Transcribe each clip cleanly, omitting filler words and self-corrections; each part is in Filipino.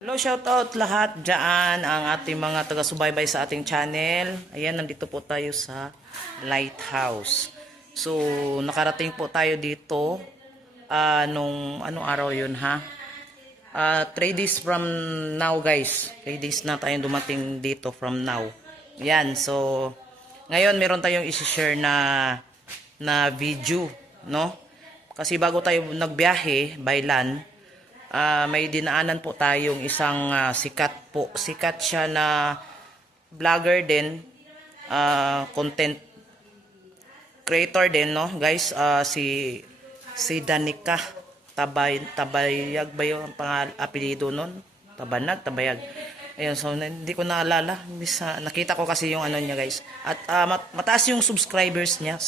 Hello, shoutout lahat dyan, ang ating mga taga-subaybay sa ating channel. Ayan, nandito po tayo sa Lighthouse. So, nakarating po tayo dito nung anong araw yun ha? 3 days from now guys. 3 days na tayong dumating dito from now. Ayan, so ngayon meron tayong isi-share na video, no? Kasi bago tayo nagbiyahe by land, may dinaanan po tayong isang sikat siya na vlogger din, content creator din, no guys. Si Danica Tabayag ba yung apelido nun? Tabayag. Ayun, so hindi ko naalala. Nakita ko kasi yung ano niya guys. At mataas yung subscribers niya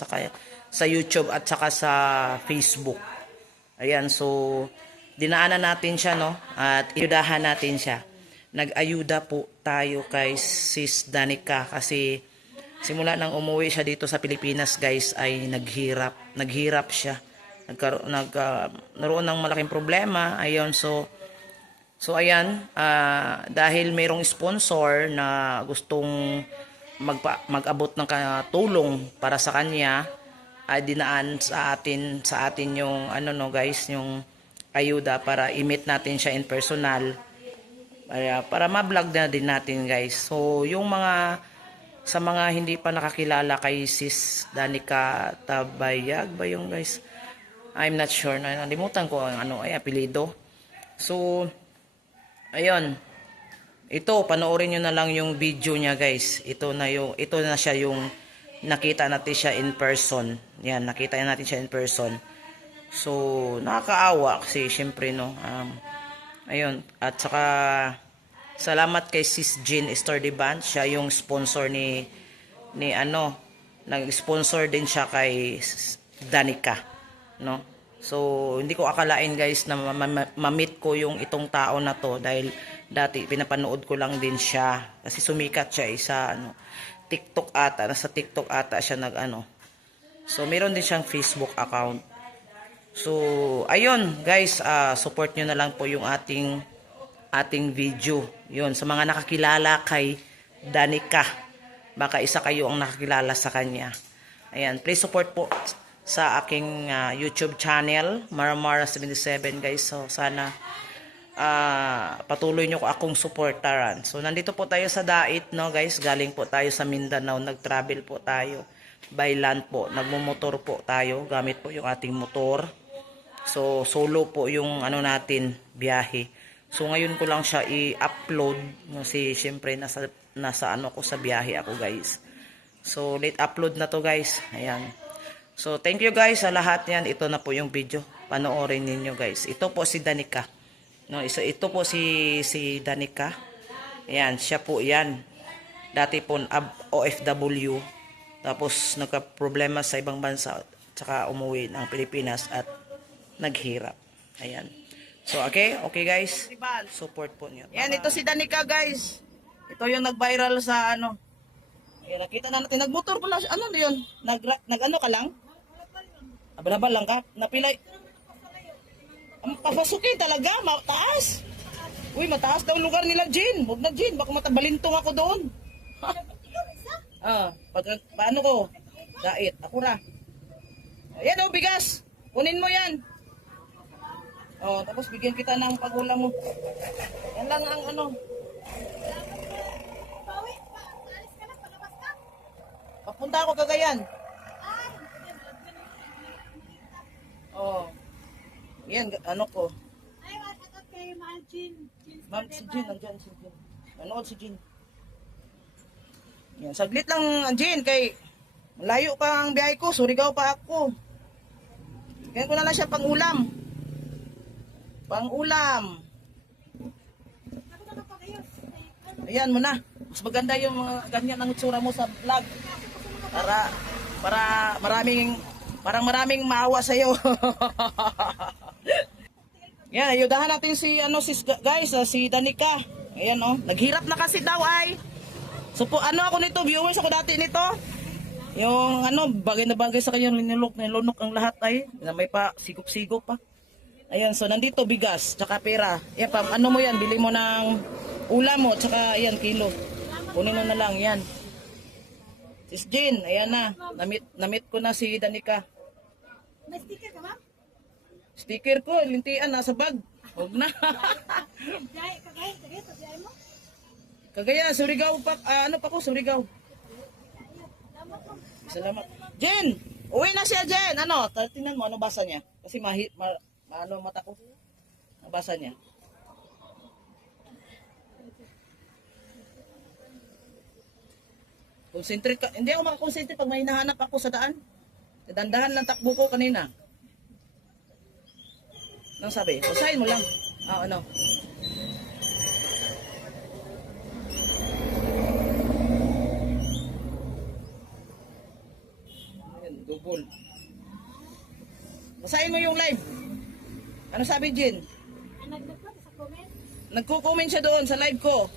sa YouTube at saka sa Facebook. Ayan, so dinaanan natin siya, no? At ayudahan natin siya. Nag-ayuda po tayo kay Sis Danica kasi simula nang umuwi siya dito sa Pilipinas, guys, ay naghirap siya. Naroon ng malaking problema. Ayun, so ayan, dahil mayroong sponsor na gustong mag-abot ng tulong para sa kanya, ay dinaan sa atin yung ano, no guys, yung ayuda para i-meet natin siya in personal, para ma-vlog na din natin guys. So yung sa mga hindi pa nakakilala kay Sis Danica Tabayag ba yung guys, I'm not sure, nalimutan ko ang ano ay apelido. So ayun, ito panoorin nyo na lang yung video niya guys. Ito na siya yung nakita natin siya in person. Yan, nakita natin siya in person. So, nakakaawa kasi syempre, no. Ayun, at saka salamat kay Sis Jean Estordiban. Siya yung sponsor ni ano, nag-sponsor din siya kay Danica, no. So, hindi ko akalain guys na ma-meet ko yung itong tao na to dahil dati pinapanood ko lang din siya kasi sumikat siya sa ano, TikTok ata, nasa TikTok ata siya nag-ano. So, meron din siyang Facebook account. So, ayun guys, support nyo na lang po yung ating video. Yun, sa mga nakakilala kay Danica, baka isa kayo ang nakakilala sa kanya. Ayan, please support po sa aking YouTube channel, Maramara77 guys. So, sana patuloy nyo akong supportaran. So, nandito po tayo sa Dait, no guys. Galing po tayo sa Mindanao, nag-travel po tayo by land po. Nagmumotor po tayo, gamit po yung ating motor. So, solo po yung ano natin, biyahe. So, ngayon ko lang siya i-upload kasi syempre nasa ano ko sa biyahe ako guys. So, late upload na to guys. Ayan. So, thank you guys sa lahat yan. Ito na po yung video. Panoorin ninyo guys. Ito po si Danica. No, ito po si Danica. Ayan, siya po yan. Dati po OFW. Tapos nagka-problema sa ibang bansa. Tsaka umuwi ng Pilipinas at naghirap. Ayan. So, okay guys. Support po niyo. Yan, ito si Danica guys. Ito yung nag-viral sa ano. Ayan, nakita na natin. Nagmotor pala. Ano yun? Nag-ano ka lang? Abal-abal lang ka? Napilay. Ang papasukin talaga. Mataas. Uy, mataas daw lugar nila, Jean. Huwag na, Jean. Baka matabalintong ako doon. Paano ko? Dait. Ako na. Ayan o, bigas. Kunin mo yan. Tapos bigyan kita ng pagulang mo. Yan lang ang ano. Papunta ako Cagayan. Yan, ano ko. Ay, matatot kayo, Ma'am Jean. Ma'am, si Jean, nandyan si Jean. Nanood si Jean. Yan, saglit lang, Jean, kay malayo pa ang biyahe ko, Surigao pa ako. Yan ko na lang siya pang-ulam. Ayan mo na. Mas maganda yung mga ganyan ang itsura mo sa vlog. Para maraming maawa sa iyo. Yan, ayudahan natin si guys, si Danica. Ayan naghirap na kasi daw ay. So po ako nito, viewers ako dati nito. Yung bagay na bagay sa kanya nilunok ang lahat ay. May pa sigop-sigop pa. Ayun, so nandito bigas, tsaka pera. Yan, ano mo yan, bili mo ng ulam mo, tsaka yan, kilo. Kunin mo na lang, yan. Sis Jean, ayan na. Namit ko na si Danica. May sticker ka ba? Sticker ko, lintian, nasa bag. Huwag na. Jai, kagaya. Sige, pag-jai mo. Kagaya, Surigao pa, ano pa ko, Surigao. Salamat. Jen! Uwi na siya, Jen! Ano? Tingnan mo, ano basa niya? Kasi ano mata ko. Ano basa niya? Concentrate ka. Hindi ako makakonsentrate pag may hinahanap ako sa daan. Dandahan lang takbo ko kanina. Nang sabi? Usahin mo lang. Ah, ano? Ayan, double. Basahin mo yung live. Ano sabi, Jin? Nagdagdag sa comment. Nagko-comment siya doon sa live ko.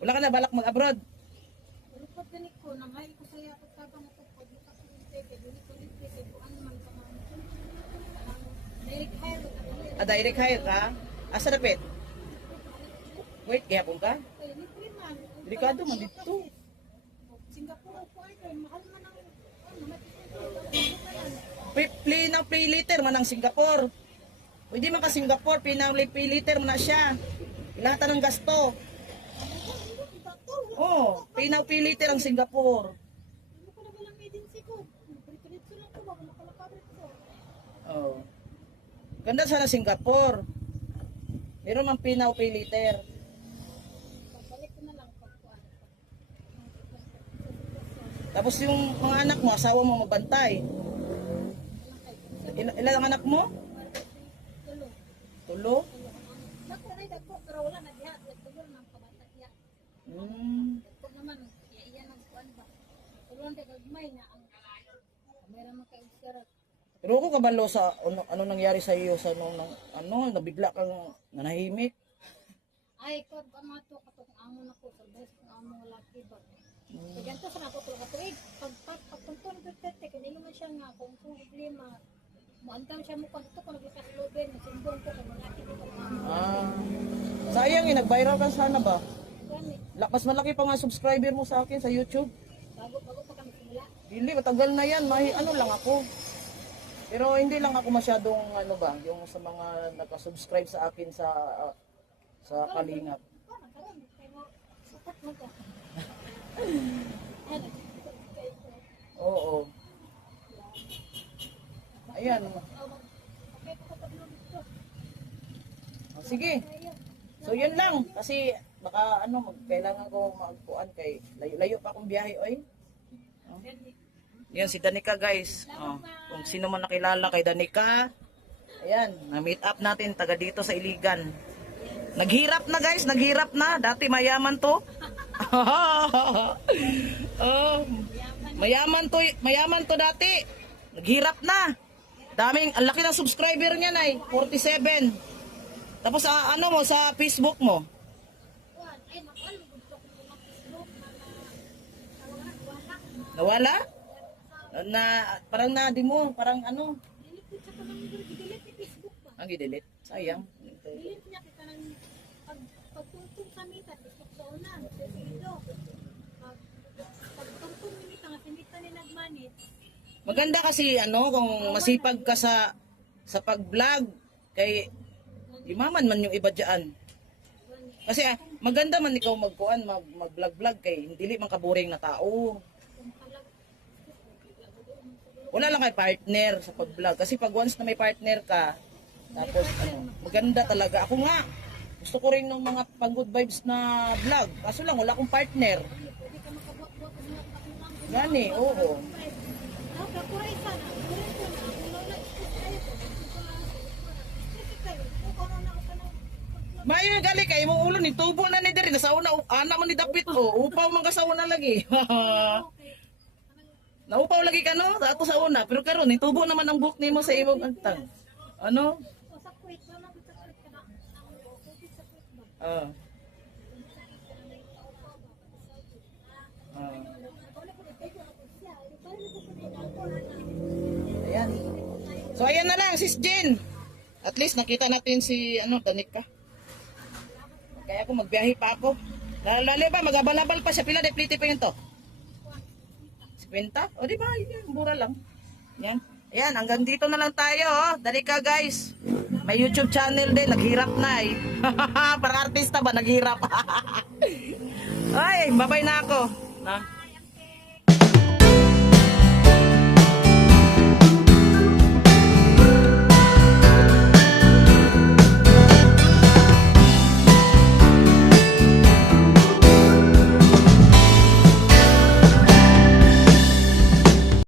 Wala ka na balak mag-abroad? Lupot ganit ko, nangay ko saya ako tabang ako pag nakakulite, kaya dili-kulite, kaya buwan man ka man. Direct hire, Direct hire ka? Asa dapit? Wait, kaya kung ka? kaya libre man. Delikado man dito. Singapore po ay kaya mahal man ang Play ng pay later man ang Singapore. Pwede man ka Singapore, pay later man na siya. Lahat ng gasto. Oh, pay later ang Singapore. Ano ko na bilang agency ko? Prito-dito lang ko, bago makalakabit ko. Oh. Ganda sana Singapore. Meron mang pay later. Pagbalik ko na lang pagkuhan. Tapos yung mga anak mo, asawa mo magbantay. Ilan ang anak mo? Tulong. Tulo? Dako na dako, pero wala na diha. Tulong ng kabata diha. Dako naman, iya ng kuan ba. Tulong tayo gagmay na ang meron man kay usirat. Pero ako kabalo sa ano nangyari sa iyo sa nabigla kang nanahimik. Ay, kung ano to, katong amo na ko, sabes kung amo laki ba. Kaya ganito sa nato ko katuig, pagtuntun ko tete, kanino man siya nga, kung problema, muantang siya mo kanto ko, naglakas loben, nasimbong ko, kung malaki ko kung amo. Sayang nag-viral ka sana ba? Gani, Mas malaki pa nga subscriber mo sa akin sa YouTube. bago pa kami simula. Hindi, matagal na yan. Ano lang ako. Pero hindi lang ako masyadong yung sa mga naka-subscribe sa akin sa Kalingap. Parang karon, kaya mo, sukat mo ka. Ano, kayo ko. Oo. Ayan. Okay, pagkatapos dito. Sige. So yun lang. Kasi baka kailangan ko magpuan kay layo pa akong biyahe oy. Yan si Danica guys. Kung sino man nakilala kay Danica. Ayan, na-meet up natin taga dito sa Iligan. Naghirap na guys, naghirap na. Dati mayaman to. Oh, mayaman to dati. Naghirap na. Ang laki ng subscriber niya na 47. Tapos ano mo sa Facebook mo? Kuan, ay, nakuan, gusto ko mga Facebook, wala. Nawala? Parang na-di mo, parang Delete sa kanang delete ni Facebook ba? ang i-delete. Sayang. Delete niya kita ng pagtungtong sa mita, Facebook sa una, dito. Pagtungtong ni mita, nga si mita ni nagmanit, Maganda kasi kung masipag ka sa pag-vlog kay imaman man yung iba diyan. Kasi maganda man ikaw mag-vlog kay hindi man kaboring na tao. Wala lang kay partner sa pag-vlog kasi pag once na may partner ka tapos maganda talaga. Ako nga gusto ko rin ng mga pang good vibes na vlog. Kaso lang wala akong partner. pwede ka makabot-bot ng mga kakulang. Gani, oo. Kakuray sana, kuray ko na, kung wala, stress kayo ko, stress kayo, kung ano na ako na, Mayo gali kay imong ulo ni tubo na ni diri sa una ana man ni dapit upaw man ka sa una lagi. okay, Naupaw lagi ka no ato sa una pero karon ni tubo naman ang book nimo sa imong antang. Ano? o sa quit, wala ko sa quit ka na, ang sa quit ba? Ah. Ayan. So ayan na lang, Sis Jen. At least nakita natin si Danica. Kaya ako magbiyahe pa ako. Lalo ba, mag-abal-abal pa siya. Pila de plite pa yun to? 50? O di ba, yan, mura lang. Yan. Ayan, hanggang dito na lang tayo. Oh. Danica guys. May YouTube channel din, naghirap na eh. Para artista ba, naghirap. Ay, babay na ako. Na?